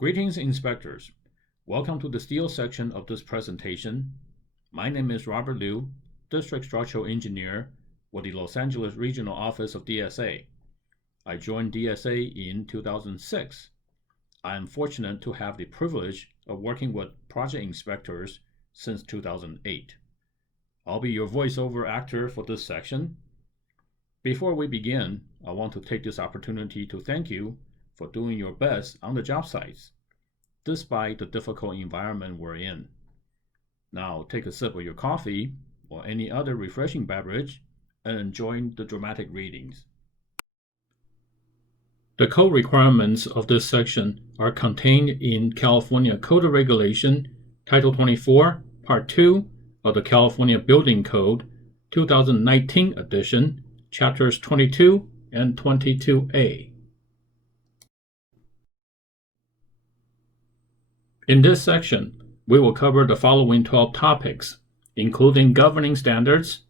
Greetings, inspectors. Welcome to the steel section of this presentation. My name is Robert Liu, District Structural Engineer with the Los Angeles Regional Office of DSA. I joined DSA in 2006. I am fortunate to have the privilege of working with project inspectors since 2008. I'll be your voiceover actor for this section. Before we begin, I want to take this opportunity to thank you for doing your best on the job sites, despite the difficult environment we're in. Now take a sip of your coffee or any other refreshing beverage and enjoy the dramatic readings. The code requirements of this section are contained in California Code of Regulation, Title 24, Part 2 of the California Building Code, 2019 edition, Chapters 22 and 22A. In this section, we will cover the following 12 topics, including governing standards,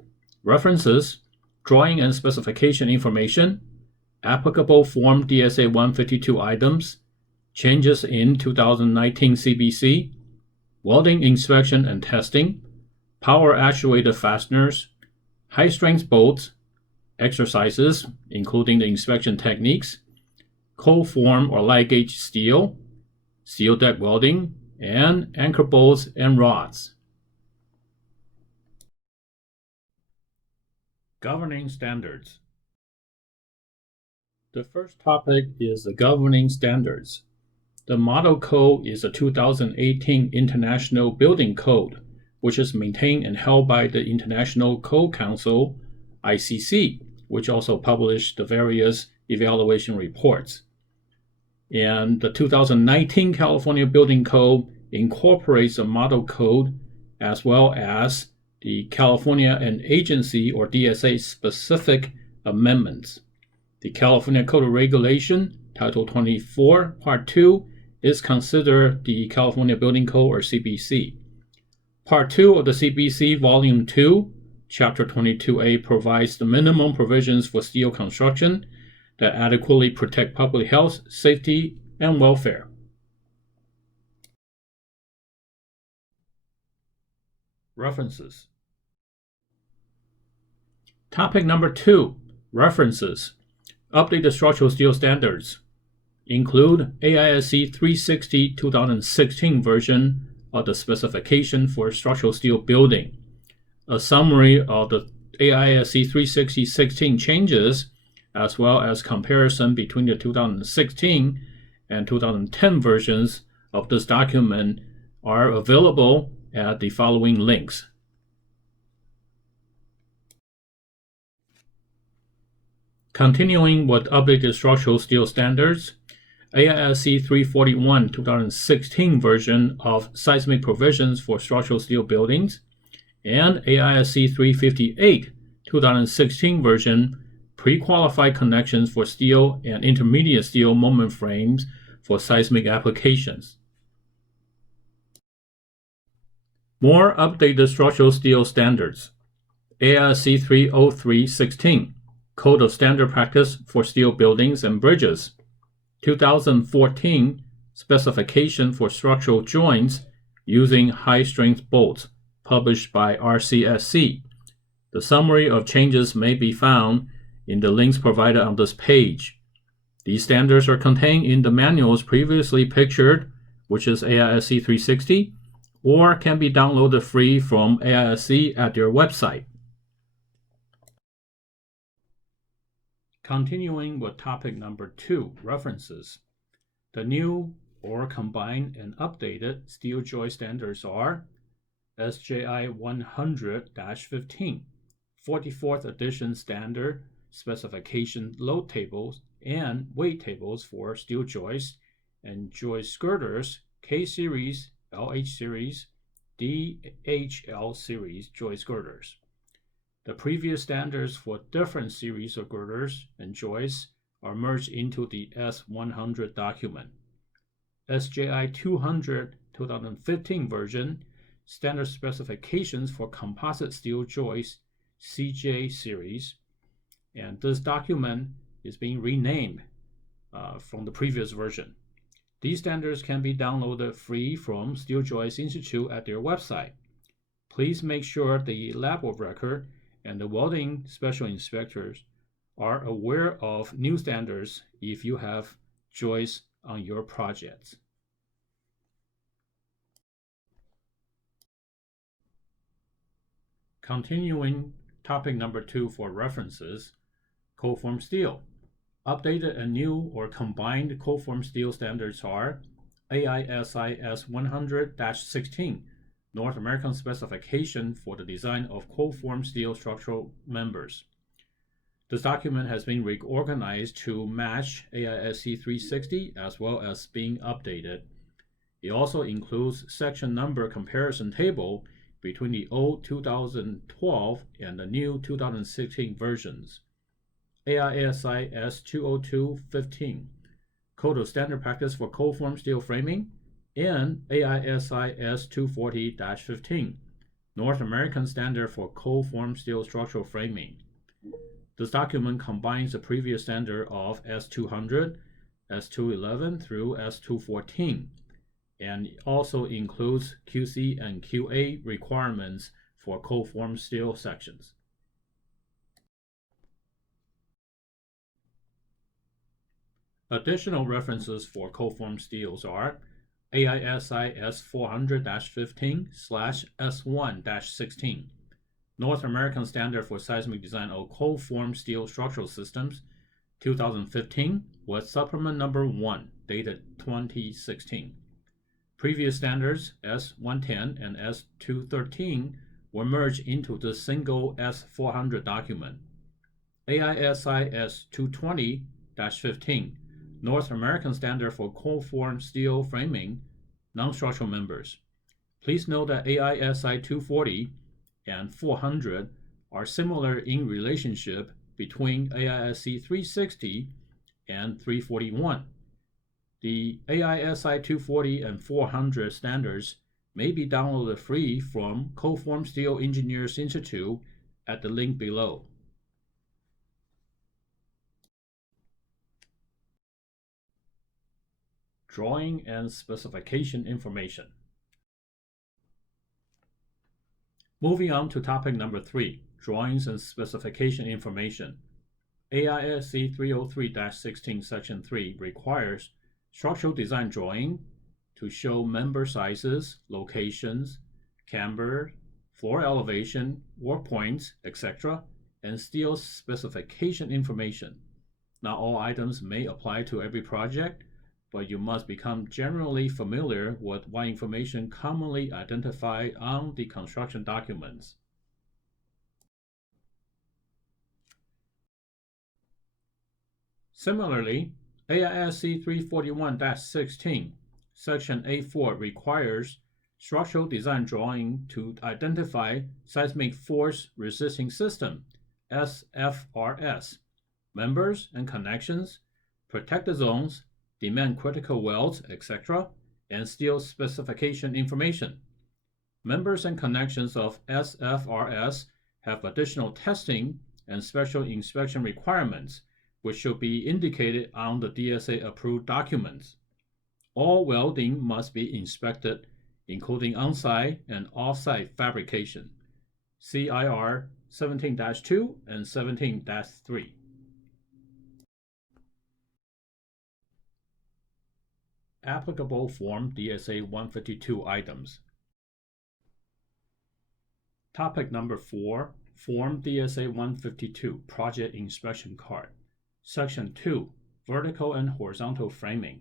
references, drawing and specification information, applicable Form DSA 152 items, changes in 2019 CBC, welding inspection and testing, power actuated fasteners, high-strength bolts, exercises, including the inspection techniques, cold form or light gauge steel, steel deck welding, and anchor bolts and rods. Governing standards. The first topic is the governing standards. The Model Code is a 2018 International Building Code, which is maintained and held by the International Code Council, ICC, which also published the various evaluation reports. And the 2019 California Building Code incorporates a model code as well as the California and agency or DSA specific amendments. The California Code of Regulation, Title 24, Part 2, is considered the California Building Code or CBC. Part 2 of the CBC, Volume 2, Chapter 22A provides the minimum provisions for steel construction that adequately protect public health, safety, and welfare. References. Topic number 2, references. Updated structural steel standards include AISC 360 2016 version of the specification for structural steel building, a summary of the AISC 360-16 changes, as well as comparison between the 2016 and 2010 versions of this document are available at the following links. Continuing with updated structural steel standards, AISC 341 2016 version of seismic provisions for structural steel buildings, and AISC 358 2016 version pre-qualified connections for steel and intermediate steel moment frames for seismic applications. More updated structural steel standards. AISC 303-16, Code of Standard Practice for Steel Buildings and Bridges. 2014, Specification for Structural Joints Using High-Strength Bolts, published by RCSC. The summary of changes may be found in the links provided on this page. These standards are contained in the manuals previously pictured, which is AISC 360, or can be downloaded free from AISC at their website. Continuing with topic number 2, references. The new or combined and updated steel joist standards are SJI 100-15, 44th edition standard specification load tables and weight tables for steel joists and joist girders, K series, LH series, DHL series joist girders. The previous standards for different series of girders and joists are merged into the S100 document. SJI 200 2015 version, standard specifications for composite steel joists, CJ series, and this document is being renamed from the previous version. These standards can be downloaded free from SteelJoys Institute at their website. Please make sure the lab of record and the welding special inspectors are aware of new standards if you have joists on your projects. Continuing topic number 2 for references, cold-form steel. Updated and new or combined cold-form steel standards are AISI S100-16, North American specification for the design of cold-form steel structural members. This document has been reorganized to match AISC 360 as well as being updated. It also includes section number comparison table between the old 2012 and the new 2016 versions. AISI S02-15, Code of Standard Practice for Cold-Form Steel Framing, and AISI S240-15, North American Standard for Cold-Form Steel Structural Framing. This document combines the previous standard of S200, S211 through S214, and also includes QC and QA requirements for cold-form steel sections. Additional references for cold-form steels are AISI S400-15/S1-16, North American Standard for Seismic Design of Cold-Form Steel Structural Systems, 2015, with supplement number 1, dated 2016. Previous standards S110 and S213 were merged into the single S400 document. AISI S220-15, North American Standard for Cold-Form Steel Framing, Non-Structural Members. Please note that AISI 240 and 400 are similar in relationship between AISC 360 and 341. The AISI 240 and 400 standards may be downloaded free from Cold-Form Steel Engineers Institute at the link below. Drawing and specification information. Moving on to topic number 3, drawings and specification information. AISC 303-16 Section 3 requires structural design drawing to show member sizes, locations, camber, floor elevation, work points, etc., and steel specification information. Not all items may apply to every project, but you must become generally familiar with what information commonly identified on the construction documents. Similarly, AISC 341-16, Section A4 requires structural design drawing to identify seismic force resisting system, SFRS, members and connections, protected zones, demand critical welds, etc., and steel specification information. Members and connections of SFRS have additional testing and special inspection requirements, which should be indicated on the DSA-approved documents. All welding must be inspected, including on-site and off-site fabrication. CIR 17-2 and 17-3. Applicable Form DSA 152 items. Topic number 4, Form DSA 152 Project Inspection Card. Section 2, Vertical and Horizontal Framing.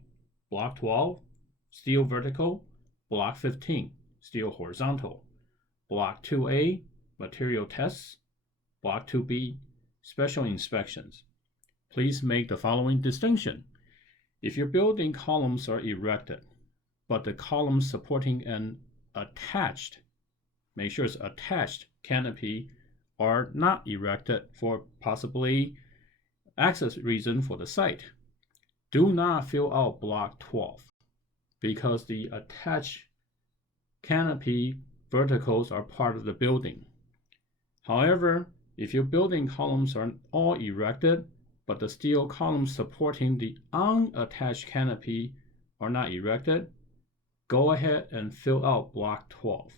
Block 12, Steel Vertical. Block 15, Steel Horizontal. Block 2A, Material Tests. Block 2B, Special Inspections. Please make the following distinction. If your building columns are erected, but the columns supporting an attached, make sure it's attached canopy, are not erected for possibly access reason for the site, do not fill out block 12 because the attached canopy verticals are part of the building. However, if your building columns are all erected, but the steel columns supporting the unattached canopy are not erected, go ahead and fill out block 12.